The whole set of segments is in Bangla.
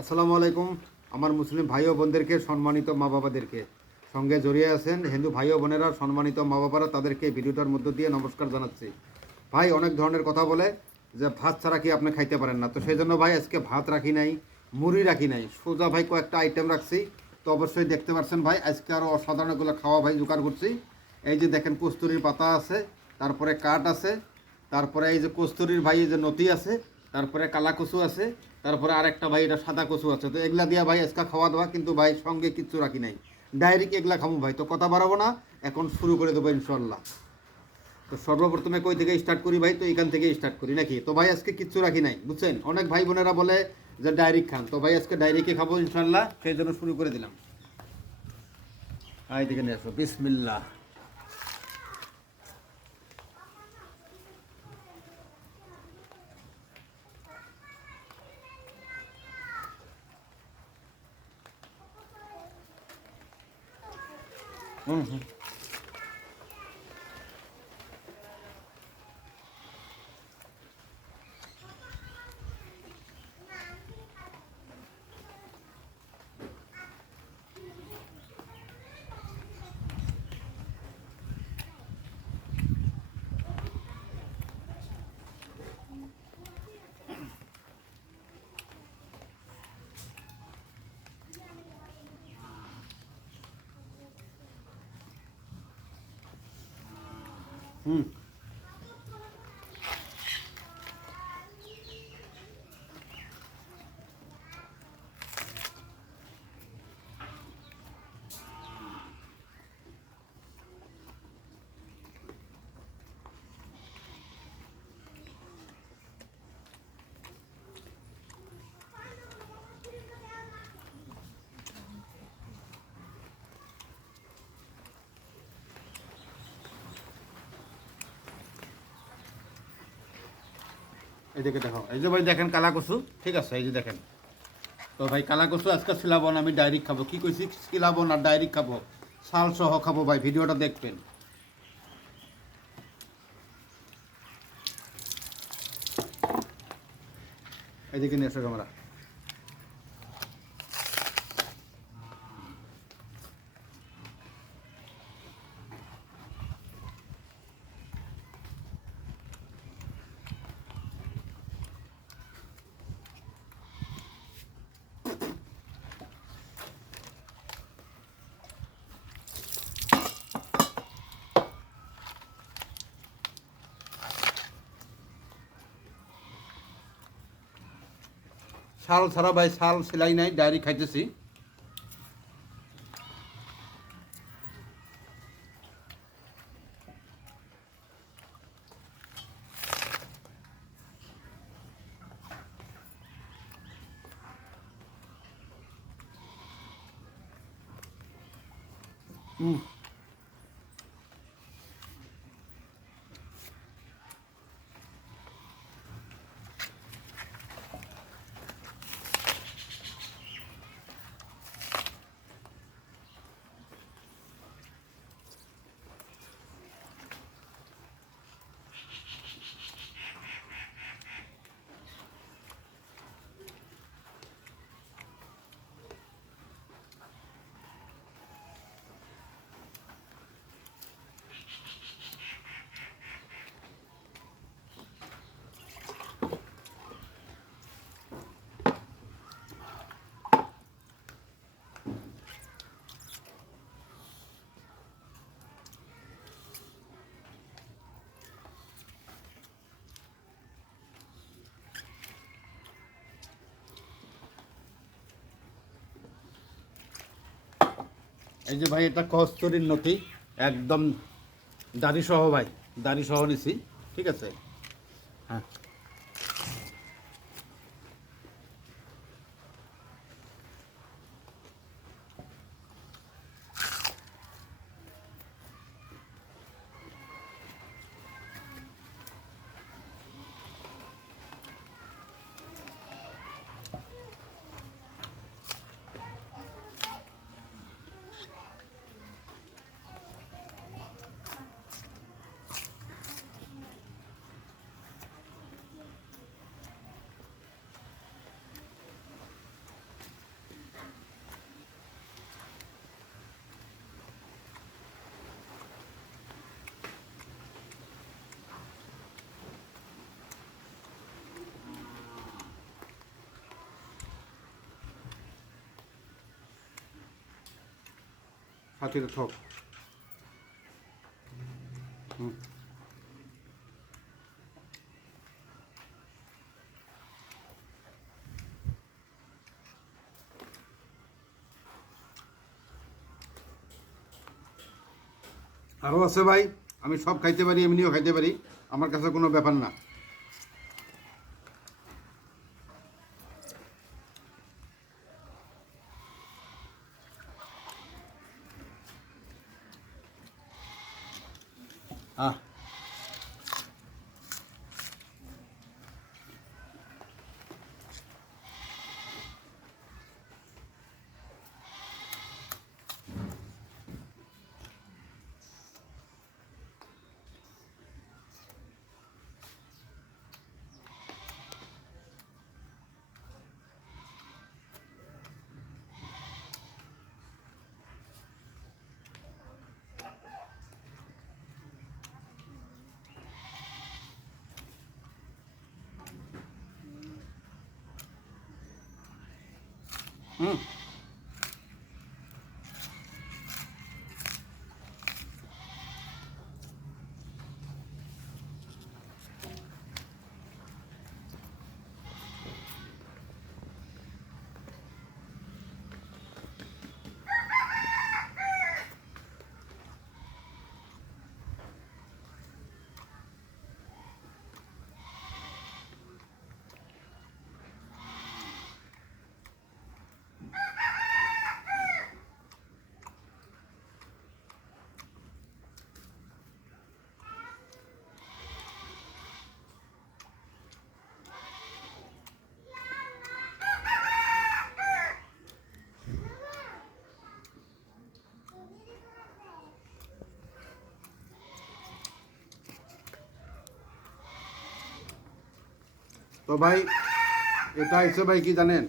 আসসালামু আলাইকুম। আমার মুসলিম ভাই ও বোনদেরকে, সম্মানিত মা বাবাদেরকে, সঙ্গে জড়িয়ে আছেন হিন্দু ভাই ও বোনেরা, সম্মানিত মা বাবারা, তাদেরকে ভিডিওটার মধ্য দিয়ে নমস্কার জানাচ্ছি। ভাই অনেক ধরনের কথা বলে যে ভাত ছাড়া কি আপনি খাইতে পারেন না, তো সেই জন্য ভাই আজকে ভাত রাখি নাই, মুড়ি রাখি নাই, সোজা ভাই কয়েকটা আইটেম রাখছি। তো অবশ্যই দেখতে পাচ্ছেন ভাই, আজকে আরও অসাধারণ এগুলো খাওয়া ভাই জোগাড় করছি। এই যে দেখেন কস্তুরির পাতা আছে, তারপরে কাঠ আছে, তারপরে এই যে কস্তুরির ভাই এই যে নতি আছে, তারপরে কালা কচু আছে, তারপরে আরেকটা ভাই এটা সাদা কচু আছে। তো এগুলা দিয়া ভাই আজকে খাওয়া দাওয়া, কিন্তু ভাই সঙ্গে কিচ্ছু রাখি নাই, ডাইরেক্ট এগুলা খাবো ভাই। তো কথা বাড়াবো না, এখন শুরু করে দেবো ইনশাল্লাহ। তো সর্বপ্রথমে কই থেকে স্টার্ট করি ভাই? তো এখান থেকে স্টার্ট করি নাকি? তো ভাই আজকে কিচ্ছু রাখি নাই, বুঝছেন? অনেক ভাই বোনেরা বলে যে ডাইরেক্ট খান, তো ভাই আজকে ডাইরেক্টই খাবো ইনশাল্লাহ, সেই জন্য শুরু করে দিলাম। এই দিকে নিয়ে আসো, বিসমিল্লাহ। হুম হুম হুম। এদিকে দেখো, এই যে ভাই দেখেন কালা কচু, ঠিক আছে? এই যে দেখেন। তো ভাই কালা কচু আজকে সিলাবন, আমি ডাইরেক্ট খাবো। কি কইছি? সিলাবন আর ডাইরেক্ট খাবো, শাল সহ খাবো ভাই, ভিডিওটা দেখবেন। এদিকে নিয়ে এসো ক্যামেরা। শাল ছাড়া ভাই, শাল সেলাই নাই, ডাইরেক্ট খাইতেছি। হুম। এই যে ভাই এটা কস্তুরীর নথি, একদম দাড়ি সহ ভাই, দাড়ি সহ নিছি, ঠিক আছে? হ্যাঁ। ছাতির থক আরও আছে ভাই, আমি সব খাইতে পারি, এমনিও খাইতে পারি, আমার কাছে কোনো ব্যাপার না। আহ হুম তো ভাই এটা হচ্ছে ভাই কি জানেন,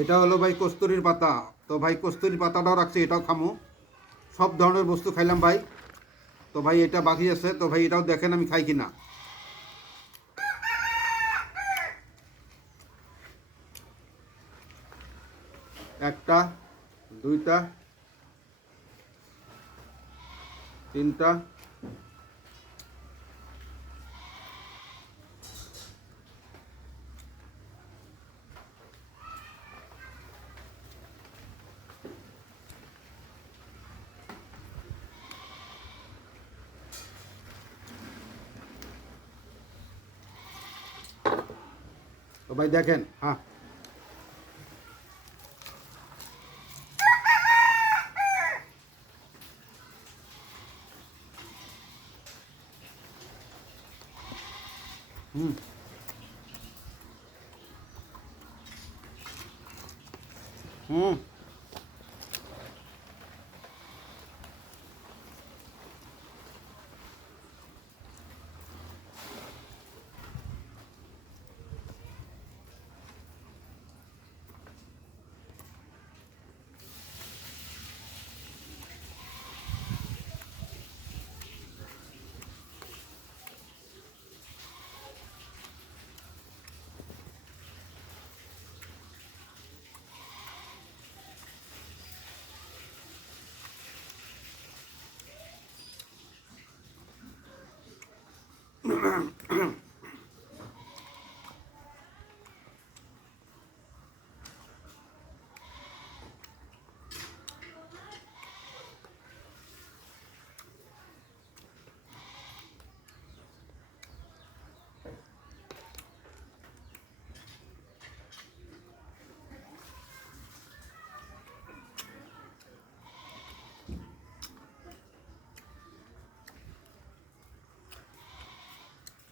এটা হলো ভাই কস্তুরীর পাতা। তো ভাই কস্তুরীর পাতাটাও রাখছি, এটাও খামু। সব ধরনের বস্তু খাইলাম ভাই। তো ভাই এটা বাকি আছে, তো ভাই এটাও দেখেন আমি খাই কিনা। একটা, দুইটা, তিনটা, তো ভাই দেখেন। হ্যাঁ হুম হুম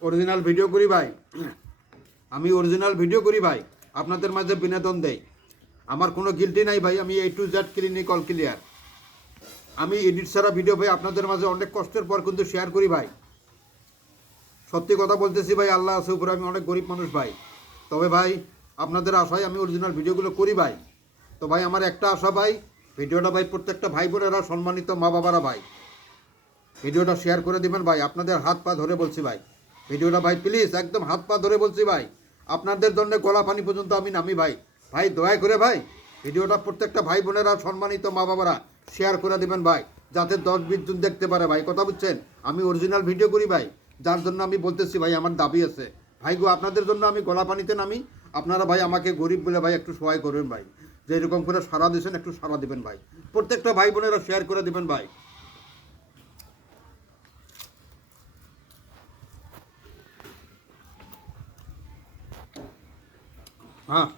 অরিজিনাল ভিডিও করি ভাই, আমি অরিজিনাল ভিডিও করি ভাই, আপনাদের মাঝে বিনোদন দেই। আমার কোনো গিল্টি নাই ভাই, আমি A to Z clinic all clear. আমি এডিট ছাড়া ভিডিও ভাই আপনাদের মাঝে অনেক কষ্টের পর কিন্তু শেয়ার করি ভাই। সত্যি কথা বলতেছি ভাই, আল্লাহ আছে উপরে, আমি অনেক গরিব মানুষ ভাই। তবে ভাই আপনাদের আশায় আমি অরিজিনাল ভিডিওগুলো করি ভাই। তো ভাই আমার একটা আশা ভাই, ভিডিওটা ভাই প্রত্যেকটা ভাই বোনেরা, সম্মানিত মা বাবারা ভাই, ভিডিওটা শেয়ার করে দিবেন ভাই। আপনাদের হাত পা ধরে বলছি ভাই, ভিডিওটা ভাই প্লিজ একদম হাত পা ধরে বলছি ভাই, আপনাদের জন্য গলা পানি পর্যন্ত আমি নামি ভাই। ভাই দয়া করে ভাই ভিডিওটা প্রত্যেকটা ভাই বোনেরা সম্মানিত মা বাবারা শেয়ার করে দিবেন ভাই, যাতে 10-20 জন দেখতে পারে ভাই। কথা বুঝছেন? আমি অরিজিনাল ভিডিও করি ভাই, যার জন্য আমি বলতেছি ভাই আমার দাবি আছে ভাই গো, আপনাদের জন্য আমি গলা পানিতে নামি। আপনারা ভাই আমাকে গরিব বলে ভাই একটু সহায় করবেন ভাই, যে এরকম করে সারা দিয়েছেন একটু সারা দিবেন ভাই, প্রত্যেকটা ভাই বোনেরা শেয়ার করে দিবেন ভাই। হ্যাঁ।